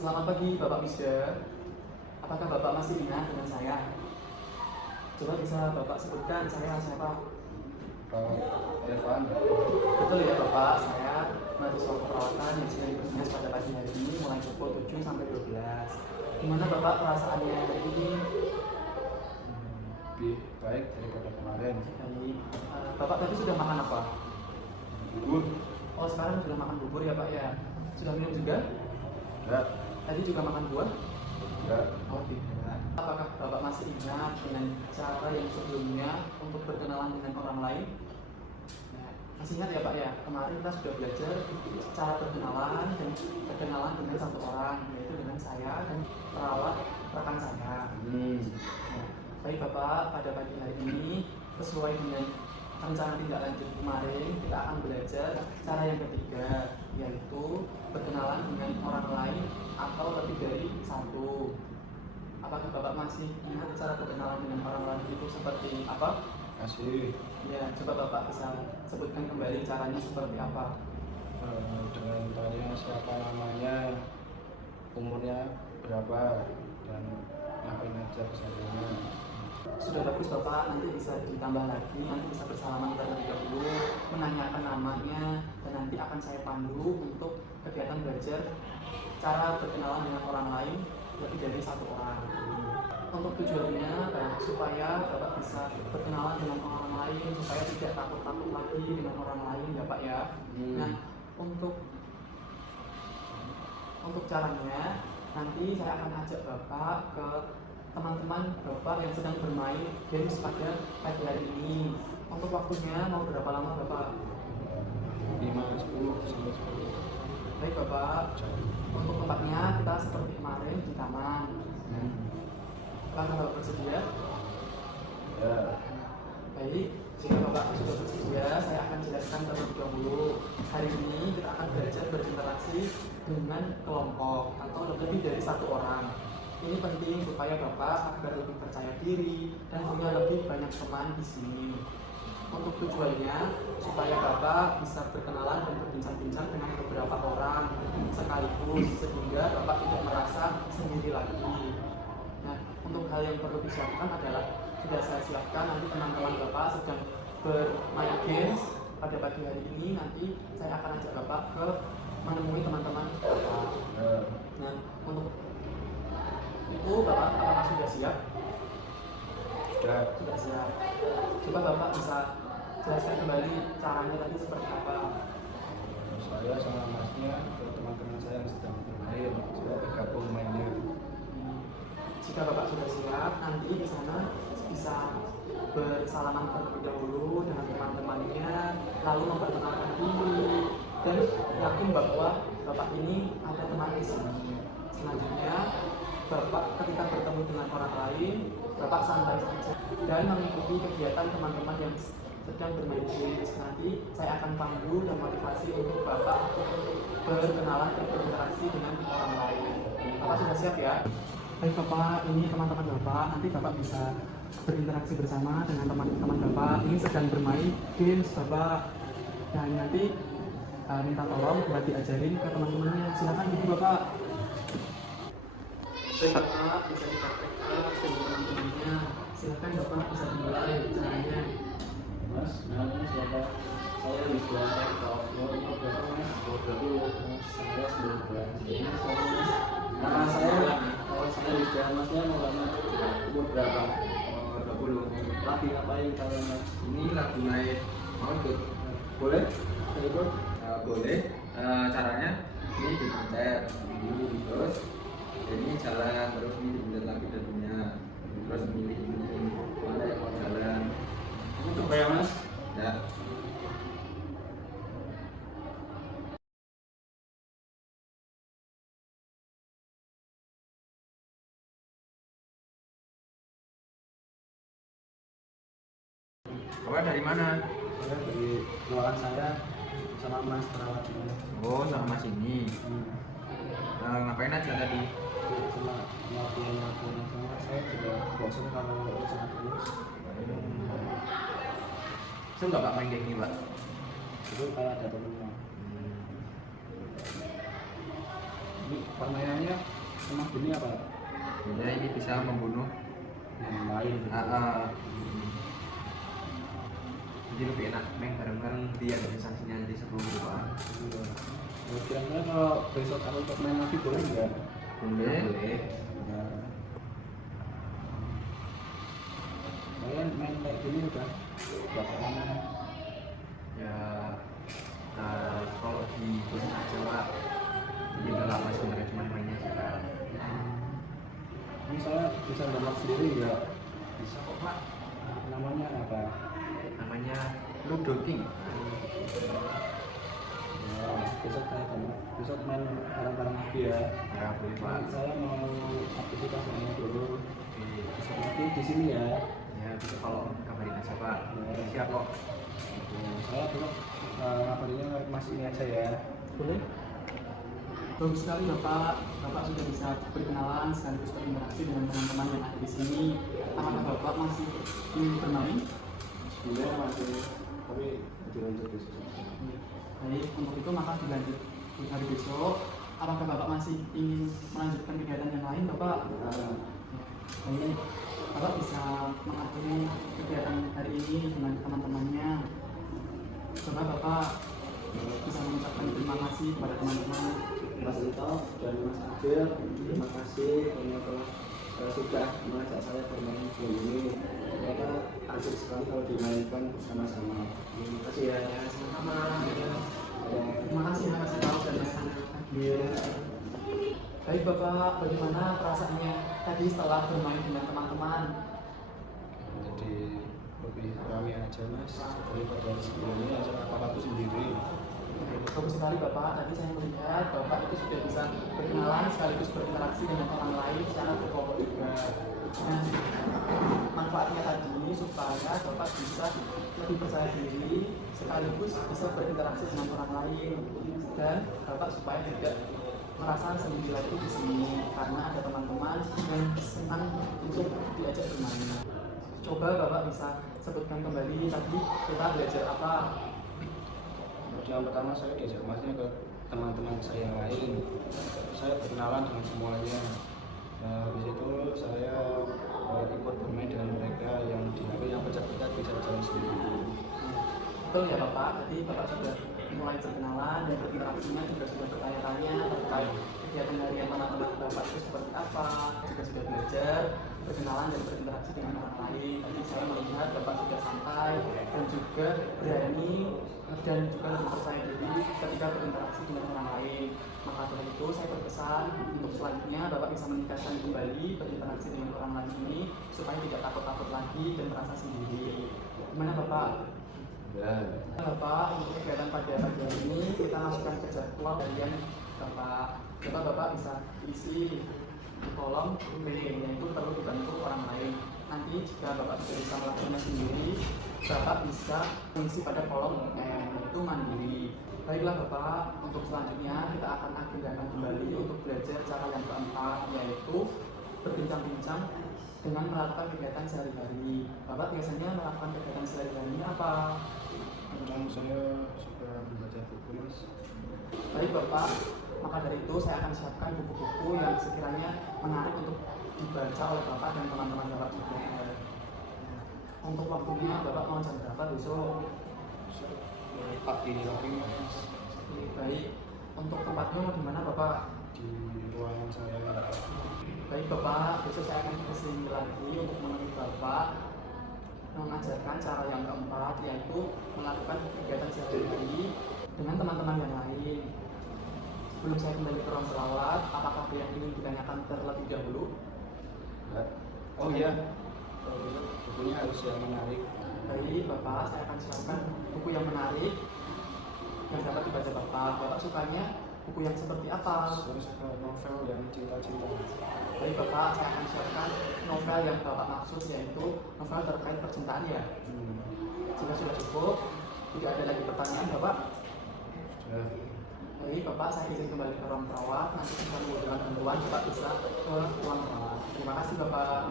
Selamat pagi Bapak Misda. Apakah Bapak masih ingat dengan saya? Coba bisa Bapak sebutkan saya siapa? Evan. Betul ya Bapak, saya mahasiswa keperawatan yang sedang berdinas pada pagi hari ini mulai pukul 7 sampai 12. Gimana Bapak perasaannya hari ini? Lebih baik daripada kemarin. Baik. Bapak tadi sudah makan apa? Bubur. Oh sekarang sudah makan bubur ya Pak ya? Sudah minum juga? Enggak. Tadi juga makan buah? Enggak. Oh tidak. Apakah Bapak masih ingat dengan cara yang sebelumnya untuk berkenalan dengan orang lain? Nah, masih ingat ya Pak ya? Kemarin kita sudah belajar cara berkenalan dan berkenalan dengan satu orang, yaitu dengan saya dan perawat rekan saya. Nah, baik Bapak, pada pagi hari ini sesuai dengan rencana tindak lanjut kemarin, kita akan belajar cara yang ketiga, yaitu berkenalan dengan orang lain atau lebih dari satu. Apakah Bapak masih ingat cara berkenalan dengan orang lain itu seperti apa? Masih. Ya, coba Bapak bisa sebutkan kembali caranya seperti apa. Dengan tanya siapa namanya, umurnya berapa, dan ngapain aja kesehariannya. Sudah bagus Bapak, nanti bisa ditambah lagi, nanti bisa bersalaman terlebih dahulu, menanyakan namanya, dan nanti akan saya pandu untuk kegiatan belajar cara berkenalan dengan orang lain lebih dari satu orang. Untuk tujuannya supaya Bapak bisa berkenalan dengan orang lain, supaya tidak takut-takut lagi dengan orang lain ya Pak ya. Nah, untuk caranya nanti saya akan ajak Bapak ke teman-teman Bapak yang sedang bermain games pada pagi hari ini. Untuk waktunya mau berapa lama Bapak? 5, 10, sampai 10. Baik Bapak, untuk tempatnya kita seperti kemarin di taman. Apakah Bapak bersedia? Ya. Baik, jika Bapak sudah bersedia, saya akan jelaskan terlebih dahulu. Hari ini kita akan belajar berinteraksi dengan kelompok atau lebih dari satu orang. Ini penting supaya Bapak agar lebih percaya diri dan punya lebih banyak teman di sini. Untuk tujuannya supaya Bapak bisa berkenalan dan berbincang-bincang dengan beberapa orang sekaligus sehingga Bapak tidak merasa sendiri lagi. Nah, untuk hal yang perlu disiapkan adalah sudah saya siapkan nanti teman-teman Bapak sedang bermain games pada pagi hari ini, nanti saya akan ajak Bapak ke menemui teman-teman Bapak. Nah, untuk itu Bapak apakah sudah siap? Sudah siap. Coba Bapak bisa jelaskan kembali caranya tadi seperti apa? Saya sama masnya ke teman-teman saya yang sedang bermain, saya bergabung mainnya. Jika Bapak sudah siap, nanti di sana bisa bersalaman terlebih dahulu dengan teman-temannya, lalu memperkenalkan diri dan yakin bahwa Bapak ini ada teman di sini. Selanjutnya, Bapak ketika bertemu dengan orang lain, Bapak santai saja dan mengikuti kegiatan teman-teman yang sedang bermain games. Nanti saya akan pandu dan motivasi untuk Bapak berkenalan dan berinteraksi dengan orang lain. Bapak sudah siap ya? Baik Bapak, ini teman-teman Bapak, nanti Bapak bisa berinteraksi bersama dengan teman-teman Bapak. Ini sedang bermain games Bapak. Dan nanti minta tolong buat diajarin ke teman-temannya. Silakan Ibu Bapak. Baik Bapak, bisa dipraktekkan dengan teman-temannya. Silakan Bapak bisa dimulai caranya. Mas, namanya siapa? Saya Wisda Kaufno. Umur berapa Mas? 20. Saya 19. Ini saya Mas. Nama saya Wisda. Masnya umur berapa? 20. Lagi ngapain kalian Mas? Ini lagi main, mau ikut? Boleh? Saya ikut? Boleh. Caranya ini dipencet, ini terus ini jalan, terus ini dipencet lagi datunya, terus milih ini mana yang mau jalan. Ini coba ya Mas. Ya. Bapak dari mana? Saya dari kenalan saya sama Mas perawat ini. Oh, sama Mas ini. Ngapain aja tadi? Cuma latihan sama saya juga bosan kalau sama terus. Saya nggak Pak main kayak gini Pak. Itu kayak ada temennya. Ini permainannya sama gini apa? Ya ini bisa membunuh. Yang lain. Jadi lebih enak main bareng-bareng dia ada sanksinya nanti sebelum berdoa. Kira-kira kalau besok aku ikut main lagi boleh nggak? Boleh. Nah, kalian main kayak gini udah berapa lama? Ya kalau di Gunung aja Pak, jadi udah lama sebenarnya cuma mainnya juga. Ini saya bisa download sendiri nggak? Bisa kok Pak. Namanya apa? Namanya Ludo King. Ya, besok saya download. Besok main bareng-bareng lagi ya. Ya boleh Pak. Saya mau aktivitas lainnya dulu. Oke. Besok lagi di sini ya. Ya bisa kalau kabarin aja Pak. Ya. Siap kok. Saya besok kabarnya Mas ini aja ya. Boleh? Bagus sekali Bapak. Bapak sudah bisa berkenalan sekaligus berinteraksi dengan teman-teman yang ada di sini. Apakah Bapak masih ingin bermain? Sebenarnya masih, tapi dilanjut besok. Baik, untuk itu maka dilanjut di hari besok. Apakah Bapak masih ingin melanjutkan kegiatan yang lain Bapak? Baik, Bapak bisa mengakhiri kegiatan hari ini dengan teman-temannya. Coba Bapak bisa mengucapkan terima kasih kepada teman-teman. Mas Lito dan Mas Adil, terima kasih karena telah sudah mengajak saya bermain game ini. Ternyata asik sekali kalau dimainkan bersama-sama. Terima kasih ya. Sama-sama. Terima kasih Mas Lito dan Mas Adil. Baik Bapak, bagaimana perasaannya tadi setelah bermain dengan teman-teman? Jadi lebih ramai aja Mas daripada sebelumnya aku sendiri. Bagus sekali Bapak, tadi saya melihat Bapak itu sudah bisa berkenalan sekaligus berinteraksi dengan orang lain secara berkelompok juga. Nah, manfaatnya tadi supaya Bapak bisa lebih percaya diri sekaligus bisa berinteraksi dengan orang lain dan Bapak supaya tidak merasa sendiri lagi di sini karena ada teman-teman yang senang untuk diajak bermain. Coba Bapak bisa sebutkan kembali tadi kita belajar apa? Yang pertama saya diajak Masnya ke teman-teman saya yang lain. Saya berkenalan dengan semuanya. Nah, habis itu saya ikut bermain dengan mereka yang di HP yang pecah-pecah bisa jalan sendiri. Betul ya Bapak, tadi Bapak sudah mulai berkenalan dan berinteraksinya juga sudah bertanya-tanya terkait kegiatan harian teman-teman Bapak itu seperti apa, juga sudah belajar berkenalan dan berinteraksi dengan orang lain. Tadi saya melihat Bapak sudah santai dan juga berani dan juga lebih percaya diri ketika berinteraksi dengan orang lain. Maka dari itu saya berpesan untuk selanjutnya Bapak bisa meningkatkan kembali berinteraksi dengan orang lain ini supaya tidak takut-takut lagi dan merasa sendiri. Gimana Bapak? Ya. Bapak, untuk kegiatan pada pagi hari ini kita masukkan ke jadwal harian Bapak. Coba Bapak bisa isi di kolom B-nya itu perlu dibantu orang lain. Nanti jika Bapak tidak bisa melakukannya sendiri, Bapak bisa mengisi pada kolom yaitu mandiri. Baiklah Bapak, untuk selanjutnya kita akan agendakan kembali untuk belajar cara yang keempat, yaitu berbincang-bincang dengan melakukan kegiatan sehari-hari. Bapak biasanya melakukan kegiatan sehari-harinya apa? Memang saya suka membaca buku Mas. Baik Bapak, maka dari itu saya akan siapkan buku-buku yang sekiranya menarik untuk dibaca oleh Bapak dan teman-teman Bapak juga. Untuk waktunya Bapak mau jam berapa besok? Pagi lagi Mas. Baik, untuk tempatnya mau di mana Bapak? Di ruangan saya. Baik Bapak, besok saya akan kesini lagi untuk menemui Bapak mengajarkan cara yang keempat, yaitu melakukan kegiatan sehari-hari dengan teman-teman yang lain. Sebelum saya kembali ke ruang selawat, apakah ada yang ingin ditanyakan terlebih dahulu? Oh iya, bukunya harus yang menarik. Baik Bapak, saya akan siapkan buku yang menarik yang dapat dibaca Bapak. Bapak sukanya buku yang seperti apa? Saya suka novel yang cinta-cinta. Baik Bapak, saya akan siapkan novel yang Bapak maksud, yaitu novel terkait percintaan ya. Jika sudah cukup, tidak ada lagi pertanyaan Bapak. Sudah. Baik Bapak, saya izin kembali ke ruang perawat. Nanti jika membutuhkan bantuan, Bapak bisa ke ruang perawat. Terima kasih Bapak.